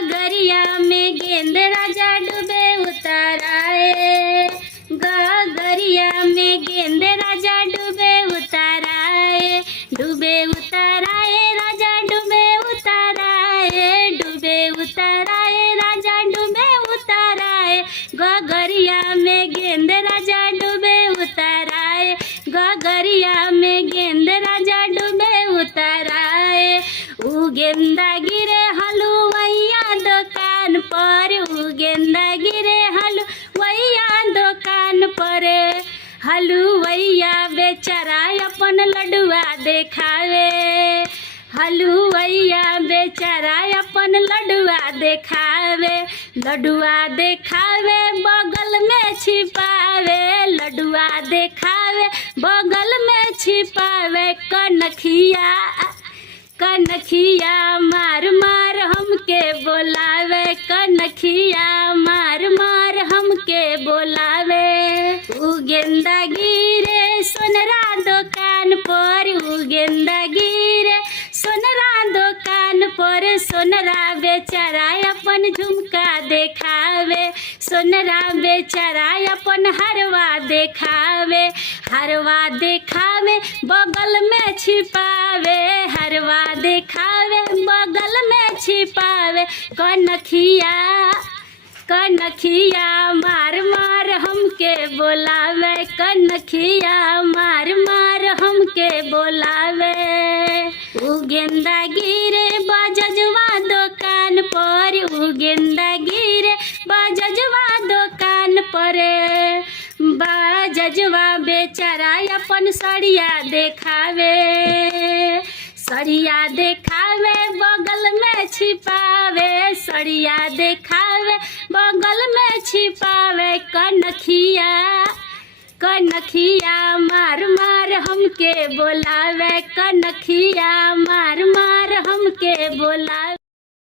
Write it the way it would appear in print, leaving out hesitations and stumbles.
गगरिया में गेंद राजा डूबे उतर आए। गगरिया में गेंद राजा डूबे उतर आए। डूबे उतर आए राजा डूबे उतर आए। डूबे उतर आए राजा डूबे उतर आए। गगरिया में गेंद राजा डूबे उतर आए। गगरिया में गेंद राजा डूबे उतर आए। ऊ गेंदा गिरे हलुवैया दुकान पर। ऊ गेंदा गिरे हलुवैया दुकान पर। हलुवैया बेचारा अपन लडुआ देखावे। हलुवैया बेचारा अपन लडुआ देखावे। लडुआ देखावे बगल में छिपावे। लडुआ देखावे बगल में छिपावे। कनखिया कनखिया मार मार हमके बोलावे। कनखिया मार मार हमके बोलावे। ऊ गेंदा गिरे सोनरा दुकान पर। ऊ गेंदा गिरे सोनरा दुकान पर। सोनरा बेचारा अपन झुमका देखावे। सोनरा बेचारा अपन हरवा देखावे। हरवा देखावे बगल में छिपावे। हरवा देखावे बगल में छिपावे। कनखिया कनखिया मार मार हमके बोलावे। कनखिया मार मार हमके बोलावे। ऊ गेंदा गिरे बाजजवा दुकान पर। ऊ गेंदा गिरे बाजजवा दुकान पर। बाजजवा बेचारा अपन सड़िया देखावे। सड़िया देखावे बगल में छिपावे। सड़िया देखावे बगल में छिपावे। कनखिया कनखिया मार मार हमके बोलावे। कनखिया मार मार हमके बोलावे।